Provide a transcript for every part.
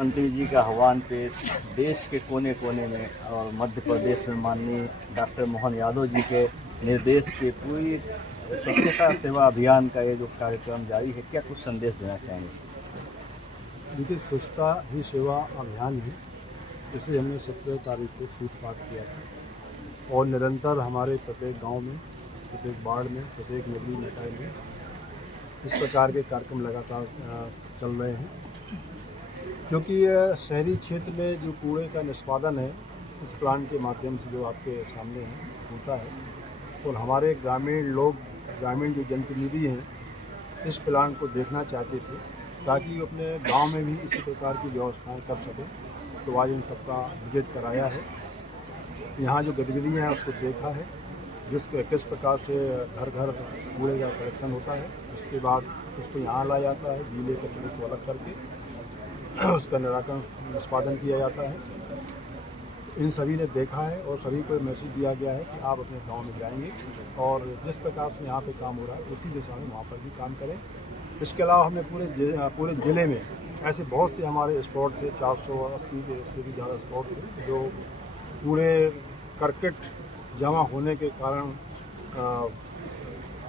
मंत्री जी का आह्वान पे देश के कोने कोने में और मध्य प्रदेश में माननीय डॉक्टर मोहन यादव जी के निर्देश पे पूरी स्वच्छता सेवा अभियान का ये जो कार्यक्रम जारी है, क्या कुछ संदेश देना चाहेंगे? देखिए, स्वच्छता ही सेवा अभियान है। इसे हमने 17 तारीख को सूत्रपात किया था और निरंतर हमारे प्रत्येक गांव में, प्रत्येक वार्ड में, प्रत्येक नगरीय निकाय में इस प्रकार के कार्यक्रम लगातार चल रहे हैं। क्योंकि शहरी क्षेत्र में जो कूड़े का निष्पादन है इस प्लांट के माध्यम से जो आपके सामने है होता है, और हमारे ग्रामीण लोग, ग्रामीण जो जनप्रतिनिधि हैं इस प्लांट को देखना चाहते थे ताकि अपने गांव में भी इसी प्रकार की व्यवस्थाएं कर सकें। तो आज इन सबका विजिट कराया है, यहाँ जो गतिविधियाँ हैं उसको देखा है, किस प्रकार से घर घर कूड़े का कलेक्शन होता है। उसके बाद उसको यहाँ लाया जाता है, गीले कचरे को अलग करके उसका निराकरण निष्पादन किया जाता है। इन सभी ने देखा है और सभी को मैसेज दिया गया है कि आप अपने गांव में जाएंगे और जिस प्रकार से यहाँ पे काम हो रहा है उसी दिशा में वहाँ पर भी काम करें। इसके अलावा हमने पूरे ज़िले में ऐसे बहुत से हमारे स्पॉट थे, 480 से भी ज़्यादा स्पॉट थे जो कूड़े करकट जमा होने के कारण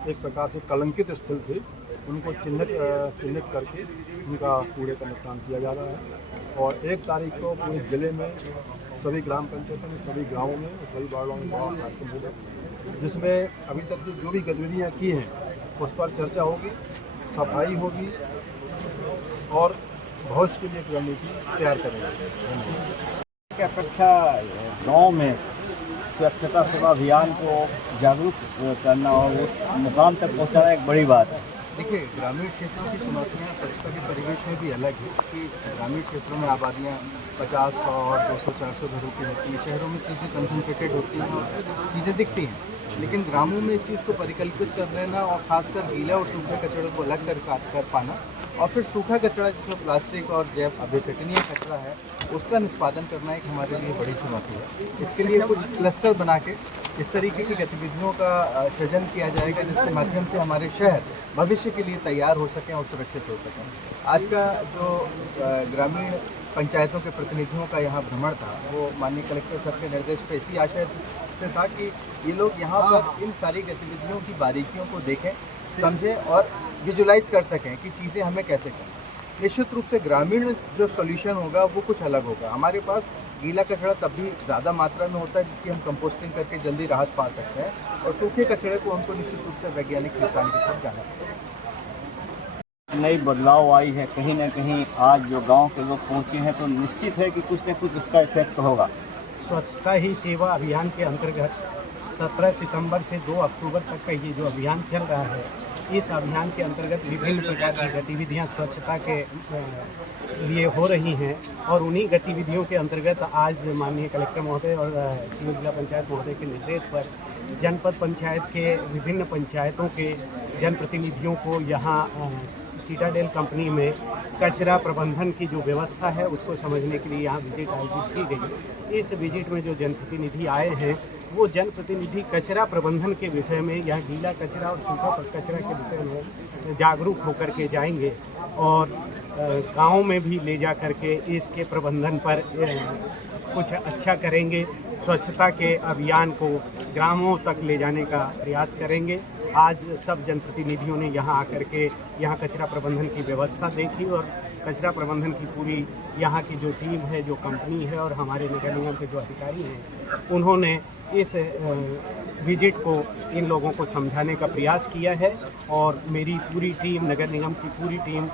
एक प्रकार से कलंकित स्थल थे। उनको चिन्हित करके उनका कूड़े का निपटान किया जा रहा है और 1 तारीख को पूरे ज़िले में सभी ग्राम पंचायतों में, सभी गाँवों में और सभी वार्डों में बड़ा कार्यक्रम होगा, जिसमें अभी तक जो भी गतिविधियाँ की हैं उस पर चर्चा होगी, सफाई होगी और भविष्य के लिए एक रणनीति तैयार करेंगे। क्या अपेक्षा गाँव में स्वच्छता सेवा अभियान को जागरूक करना और उस मुकाम तक पहुँचाना एक बड़ी बात है। देखिए, ग्रामीण क्षेत्रों की चुनौतियाँ स्वच्छता के परिवेश में भी अलग है कि ग्रामीण क्षेत्रों में आबादियाँ 50, 100 और 200, 400 घरों की होती है। शहरों में चीज़ें कंसंट्रेटेड होती हैं और चीज़ें दिखती हैं, लेकिन ग्रामों में इस चीज़ को परिकल्पित कर लेना और ख़ासकर गीला और सूखे कचरे को अलग कर पाना और फिर सूखा कचरा जिसमें प्लास्टिक और जैव अभिकटनीय कचरा है उसका निष्पादन करना एक हमारे लिए बड़ी चुनौती है। इसके लिए कुछ क्लस्टर बना के इस तरीके की गतिविधियों का सृजन किया जाएगा जिसके माध्यम से हमारे शहर भविष्य के लिए तैयार हो सकें और सुरक्षित हो सकें। आज का जो ग्रामीण पंचायतों के प्रतिनिधियों का यहाँ भ्रमण था वो माननीय कलेक्टर साहब के निर्देश पर इसी आशय से था कि ये लोग यहाँ पर इन सारी गतिविधियों की बारीकियों को देखें, समझें और विजुलाइज कर सकें कि चीज़ें हमें कैसे करें। निश्चित रूप से ग्रामीण जो सॉल्यूशन होगा वो कुछ अलग होगा। हमारे पास गीला कचरा तब भी ज़्यादा मात्रा में होता है जिसकी हम कंपोस्टिंग करके जल्दी राहत पा सकते हैं और सूखे कचरे को हमको निश्चित रूप से वैज्ञानिक निपटान की तरफ जाना चाहिए। नई बदलाव आई है, कहीं ना कहीं आज जो गांव के लोग पहुंचे हैं तो निश्चित है कि कुछ न कुछ इसका इफेक्ट होगा। स्वच्छता ही सेवा अभियान के अंतर्गत 17 सितंबर से 2 अक्टूबर तक का ये जो अभियान चल रहा है, इस अभियान के अंतर्गत विभिन्न प्रकार की गतिविधियां स्वच्छता के लिए हो रही हैं और उन्हीं गतिविधियों के अंतर्गत आज माननीय कलेक्टर महोदय और सिविल जिला पंचायत महोदय के निर्देश पर जनपद पंचायत के विभिन्न पंचायतों के जनप्रतिनिधियों को यहाँ सीटाडेल कंपनी में कचरा प्रबंधन की जो व्यवस्था है उसको समझने के लिए यहाँ विजिट आयोजित की गई। इस विजिट में जो जनप्रतिनिधि आए हैं वो जनप्रतिनिधि कचरा प्रबंधन के विषय में, यहाँ गीला कचरा और सूखा कचरा के विषय में जागरूक होकर के जाएंगे और गाँव में भी ले जा करके इसके प्रबंधन पर कुछ अच्छा करेंगे। स्वच्छता के अभियान को ग्रामों तक ले जाने का प्रयास करेंगे। आज सब जनप्रतिनिधियों ने यहाँ आकर के यहाँ कचरा प्रबंधन की व्यवस्था देखी और कचरा प्रबंधन की पूरी यहाँ की जो टीम है, जो कंपनी है और हमारे नगर निगम के जो अधिकारी हैं, उन्होंने इस विजिट को इन लोगों को समझाने का प्रयास किया है और मेरी पूरी टीम, नगर निगम की पूरी टीम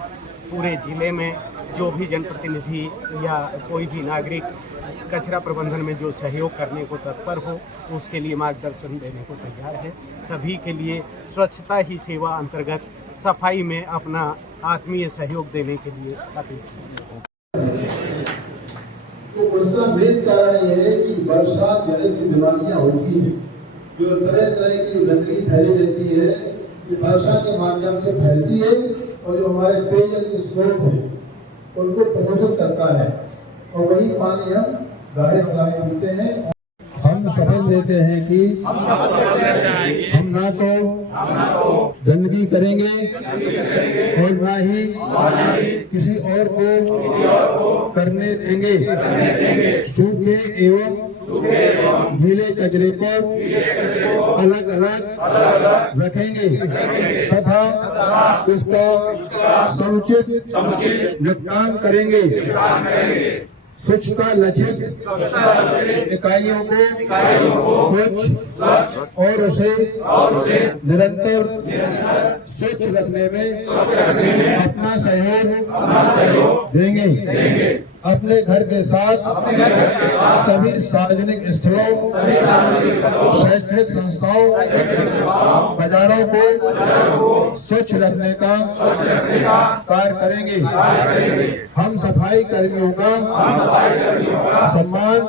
पूरे ज़िले में जो भी जनप्रतिनिधि या कोई भी नागरिक कचरा प्रबंधन में जो सहयोग करने को तत्पर हो उसके लिए मार्गदर्शन देने को तैयार है। सभी के लिए स्वच्छता ही सेवा अंतर्गत सफाई में अपना आत्मीय सहयोग देने के लिए अपील। तो उसका मेन कारण ये है कि वर्षा जनित बीमारियां होती हैं जो तरह तरह की गंदगी फैली रहती है, ये वर्षा के माध्यम से फैलती है और जो हमारे पेयजल के स्रोत हैं उनको प्रदूषित करता है और वही पानी हम गाहे पीते हैं। हम शपथ लेते हैं कि हम ना तो गंदगी करेंगे और ना ही किसी और को करने देंगे। सूखे एवं गीले कचरे को अलग अलग रखेंगे तथा उसका समुचित निपटान करेंगे। स्वच्छता लक्षित इकाइयों को स्वच्छ और उसे निरंतर स्वच्छ रखने में अपना सहयोग देंगे। अपने घर के साथ सभी सार्वजनिक स्थलों, शैक्षणिक संस्थाओं, बाजारों को स्वच्छ रखने का कार्य करेंगे। हम सफाई कर्मियों का सम्मान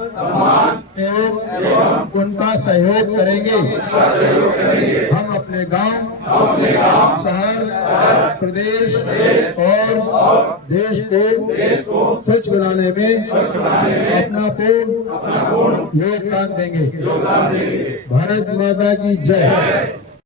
एवं उनका सहयोग करेंगे। हम अपने गांव, शहर, प्रदेश और देश को स्वच्छ बनाने में अपना पूर्ण योगदान देंगे। भारत माता की जय।